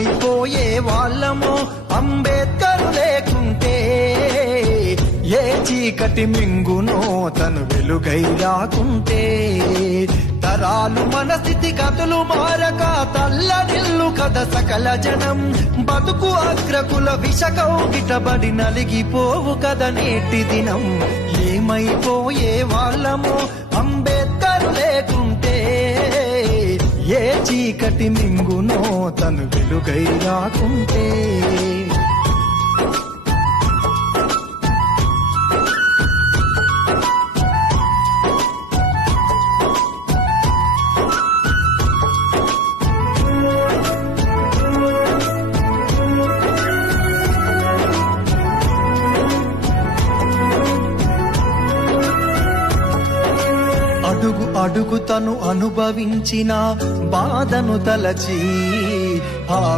ఏమైపోయే వాళ్ళమో అంబేద్కర్ లేకుంటే, ఏ చీకటి మింగునో తను వెలుగై రాకుంటే. తరాలు మన స్థితి గతులు మారక తల్లడిల్లు కథ సకల జనం, బతుకు అగ్రకుల విషకౌగిటబడి నలిగిపోవు కథ నేటి దినం. ఏమైపోయే వాళ్ళమో అంబేద్కర్ లేకుంటే, ఏ చీకటి మింగునో తను వెలుగై రాకుంటే. అడుగు అడుగు తను అనుభవించిన బాధను తలచి, ఆ